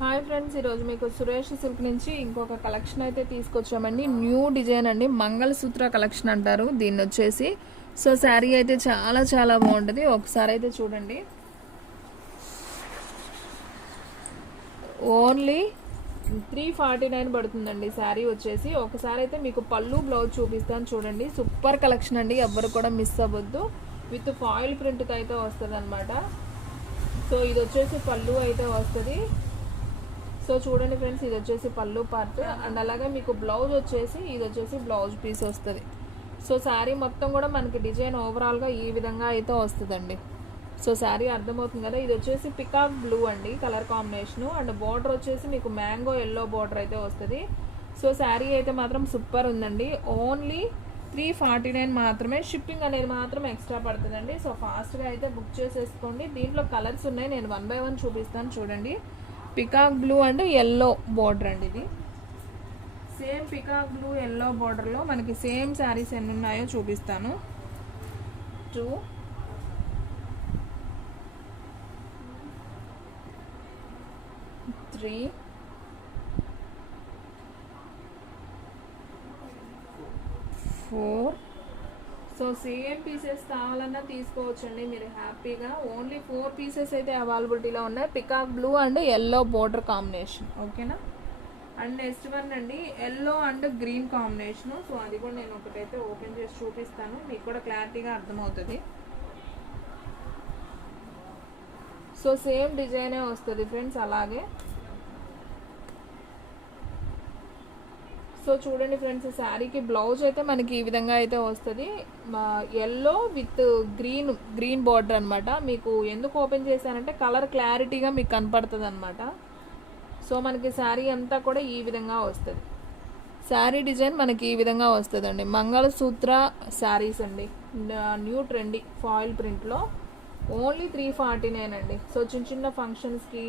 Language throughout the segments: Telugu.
హాయ్ ఫ్రెండ్స్, ఈరోజు మీకు సురేష్ సిల్క్ నుంచి ఇంకొక కలెక్షన్ అయితే తీసుకొచ్చామండి. న్యూ డిజైన్ అండి, మంగళసూత్ర కలెక్షన్ అంటారు దీన్ని వచ్చేసి. సో శారీ అయితే చాలా చాలా బాగుంటుంది, ఒకసారి అయితే చూడండి. ఓన్లీ 349 పడుతుందండి శారీ వచ్చేసి. ఒకసారి అయితే మీకు పళ్ళు బ్లౌజ్ చూపిస్తాను చూడండి. సూపర్ కలెక్షన్ అండి, ఎవ్వరు కూడా మిస్ అవ్వద్దు. విత్ ఫాయిల్ ప్రింట్తో అయితే వస్తుంది అనమాట. సో ఇది వచ్చేసి పళ్ళు అయితే వస్తుంది. సో చూడండి ఫ్రెండ్స్, ఇది వచ్చేసి పళ్ళు పార్ట్ అండ్ అలాగే మీకు బ్లౌజ్ వచ్చేసి ఇది వచ్చేసి బ్లౌజ్ పీస్ వస్తుంది. సో శారీ మొత్తం కూడా మనకి డిజైన్ ఓవరాల్గా ఈ విధంగా అయితే వస్తుందండి. సో శారీ అర్థమవుతుంది కదా. ఇది వచ్చేసి పికాక్ బ్లూ అండి కలర్ కాంబినేషను. అండ్ బార్డర్ వచ్చేసి మీకు మ్యాంగో ఎల్లో బార్డర్ అయితే వస్తుంది. సో శారీ అయితే మాత్రం సూపర్ ఉందండి. ఓన్లీ 349 మాత్రమే. షిప్పింగ్ అనేది మాత్రం ఎక్స్ట్రా పడుతుందండి. సో ఫాస్ట్గా అయితే బుక్ చేసేసుకోండి. దీంట్లో కలర్స్ ఉన్నాయి, నేను 1 by 1 చూపిస్తాను చూడండి. Peacock blue and yellow border అండి ఇది. సేమ్ పికాక్ బ్లూ ఎల్లో బార్డర్లో మనకి సేమ్ శారీస్ ఎన్ని ఉన్నాయో చూపిస్తాను. 2 3 4. సో సేమ్ పీసెస్ కావాలన్నా తీసుకోవచ్చండి మీరు హ్యాపీగా. ఓన్లీ 4 పీసెస్ అయితే అవైలబిలిటీలో ఉన్నాయి. Peacock blue and yellow border combination, ఓకేనా. అండ్ నెక్స్ట్ వన్ అండి yellow and green combination. So అది కూడా నేను ఒకటైతే ఓపెన్ చేసి చూపిస్తాను, మీకు కూడా క్లారిటీగా అర్థమవుతుంది. సో సేమ్ డిజైనే వస్తుంది ఫ్రెండ్స్ అలాగే. సో చూడండి ఫ్రెండ్స్, శారీకి బ్లౌజ్ అయితే మనకి ఈ విధంగా అయితే వస్తుంది. ఎల్లో విత్ గ్రీన్ బార్డర్ అనమాట. మీకు ఎందుకు ఓపెన్ చేశానంటే కలర్ క్లారిటీగా మీకు కనపడుతుంది అనమాట. సో మనకి శారీ అంతా కూడా ఈ విధంగా వస్తుంది. శారీ డిజైన్ మనకి ఈ విధంగా వస్తుందండి. మంగళసూత్ర శారీస్ అండి, న్యూ ట్రెండీ ఫాయిల్ ప్రింట్లో. ఓన్లీ 349 అండి. సో చిన్న చిన్న ఫంక్షన్స్కి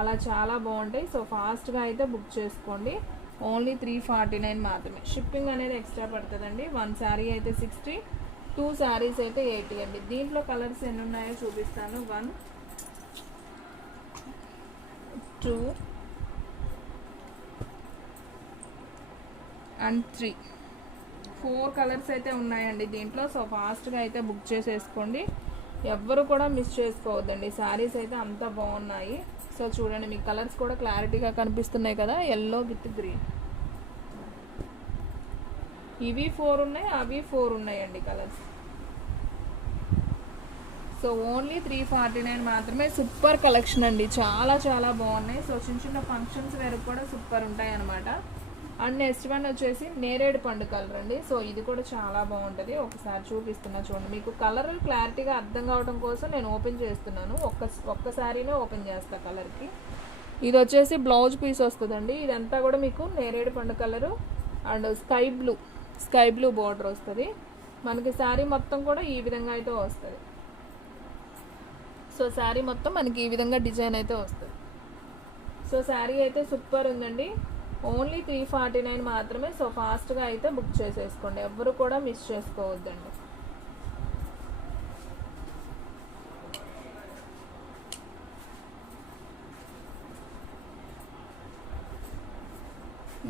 అలా చాలా బాగుంటాయి. సో ఫాస్ట్గా అయితే బుక్ చేసుకోండి. ఓన్లీ 349 మాత్రమే. షిప్పింగ్ అనేది ఎక్స్ట్రా పడుతుందండి. 1 శారీ అయితే 60, 2 శారీస్ అయితే 80 అండి. దీంట్లో కలర్స్ ఎన్ని ఉన్నాయో చూపిస్తాను. 1 2 అండ్ 3, 4 కలర్స్ అయితే ఉన్నాయండి దీంట్లో. సో ఫాస్ట్గా అయితే బుక్ చేసేసుకోండి, ఎవ్వరు కూడా మిస్ చేసుకోవద్దండి. శారీస్ అయితే అంత బాగున్నాయి. సో చూడండి, మీకు కలర్స్ కూడా క్లారిటీగా కనిపిస్తున్నాయి కదా. ఎల్లో విత్ గ్రీన్, ఇవి 4 ఉన్నాయి, అవి 4 ఉన్నాయండి కలర్స్. సో ఓన్లీ 349 మాత్రమే. సూపర్ కలెక్షన్ అండి, చాలా చాలా బాగున్నాయి. సో చిన్న చిన్న ఫంక్షన్స్ వరకు కూడా సూపర్ ఉంటాయి అనమాట. అండ్ నెక్స్ట్ వన్ వచ్చేసి నేరేడు పండు కలర్ అండి. సో ఇది కూడా చాలా బాగుంటుంది. ఒకసారి చూపిస్తున్నా చూడండి, మీకు కలర్ క్లారిటీగా అర్థం కావడం కోసం నేను ఓపెన్ చేస్తున్నాను. ఒక్కసారినే ఓపెన్ చేస్తా కలర్కి. ఇది వచ్చేసి బ్లౌజ్ పీస్ వస్తుందండి. ఇదంతా కూడా మీకు నేరేడు పండు colour and sky blue border వస్తుంది. మనకి శారీ మొత్తం కూడా ఈ విధంగా అయితే వస్తుంది. సో శారీ మొత్తం మనకి ఈ విధంగా డిజైన్ అయితే వస్తుంది. సో శారీ అయితే సూపర్ ఉందండి. ఓన్లీ 349 మాత్రమే. సో ఫాస్ట్గా అయితే బుక్ చేసేసుకోండి, ఎవ్వరు కూడా మిస్ చేసుకోవద్దండి.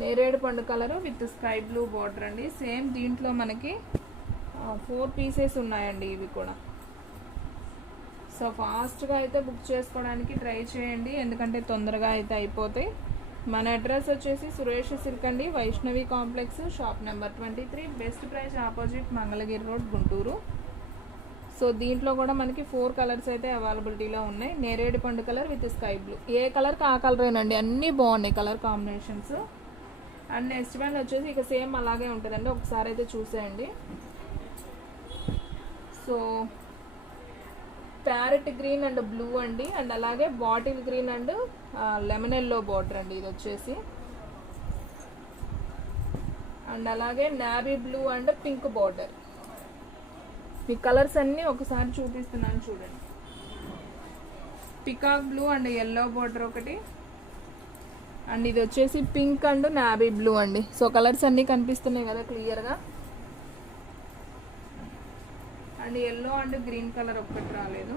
నేరేడు పండు colour with sky blue border అండి. సేమ్ దీంట్లో మనకి 4 పీసెస్ ఉన్నాయండి ఇవి కూడా. సో ఫాస్ట్గా అయితే బుక్ చేసుకోవడానికి ట్రై చేయండి, ఎందుకంటే తొందరగా అయితే అయిపోతాయి. మన అడ్రస్ వచ్చేసి సురేష్ సిల్క్ అండి, Vaishnavi complex, shop number 23, best price opposite Mangalagiri road, Guntur. So దీంట్లో కూడా మనకి 4 కలర్స్ అయితే అవైలబిలిటీలో ఉన్నాయి. నేరేడు పండు కలర్ విత్ స్కై బ్లూ, ఏ కలర్కి ఆ కలరేనండి, అన్నీ బాగున్నాయి colour combinations. And next one వచ్చేసి ఇక సేమ్ అలాగే ఉంటుందండి, ఒకసారి అయితే చూసేయండి. So parrot green and blue అండి, అండ్ అలాగే bottle green and lemon yellow border అండి ఇది వచ్చేసి. అండ్ అలాగే navy blue and pink border. ఈ కలర్స్ అన్నీ ఒకసారి చూపిస్తున్నాను చూడండి. Peacock blue and yellow border ఒకటి, అండ్ ఇది వచ్చేసి పింక్ అండ్ నావీ బ్లూ అండి. సో కలర్స్ అన్నీ కనిపిస్తున్నాయి కదా క్లియర్గా. And yellow and green colour ఒక్కటి రాలేదు.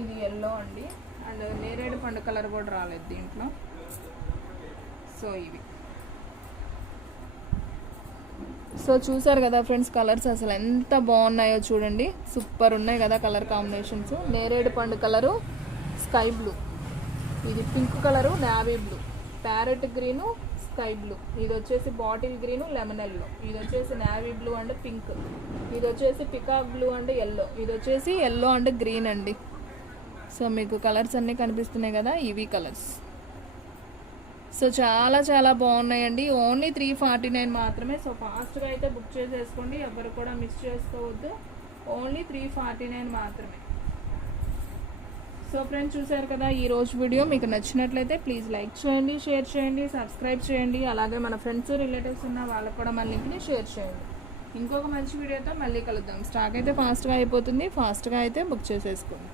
ఇది ఎల్లో అండి, అండ్ నేరేడు పండు కలర్ కూడా రాలేదు దీంట్లో. సో ఇవి సో చూసారు కదా ఫ్రెండ్స్, కలర్స్ అసలు ఎంత బాగున్నాయో చూడండి, సూపర్ ఉన్నాయి కదా కలర్ కాంబినేషన్స్. నేరేడు పండు కలరు, స్కై బ్లూ, ఇది pink colour, navy blue, parrot green, sky blue, ఇది వచ్చేసి బాటిల్ గ్రీను, లెమన్ ఎల్లో, ఇది వచ్చేసి నావీ బ్లూ అండ్ పింక్, ఇది వచ్చేసి పికాక్ బ్లూ అండ్ ఎల్లో, ఇది వచ్చేసి ఎల్లో అండ్ గ్రీన్ అండి. సో మీకు కలర్స్ అన్నీ కనిపిస్తున్నాయి కదా, ఇవి కలర్స్. సో చాలా చాలా బాగున్నాయండి. ఓన్లీ 349 మాత్రమే. సో ఫాస్ట్గా అయితే బుక్ చేసేసుకోండి, ఎవరు కూడా మిస్ చేసుకోవద్దు. ఓన్లీ 349 మాత్రమే. సో ఫ్రెండ్స్ చూసారు కదా ఈ రోజు వీడియో. మీకు నచ్చినట్లయితే ప్లీజ్ లైక్ చేయండి, షేర్ చేయండి, సబ్స్క్రైబ్ చేయండి. అలాగే మన ఫ్రెండ్స్ రిలేటివ్స్ ఉన్న వాళ్ళకు కూడా మన లింక్ని షేర్ చేయండి. ఇంకొక మంచి వీడియోతో మళ్ళీ కలుద్దాం. స్టాక్ అయితే ఫాస్ట్గా అయిపోతుంది, ఫాస్ట్గా అయితే బుక్ చేసేసుకోండి.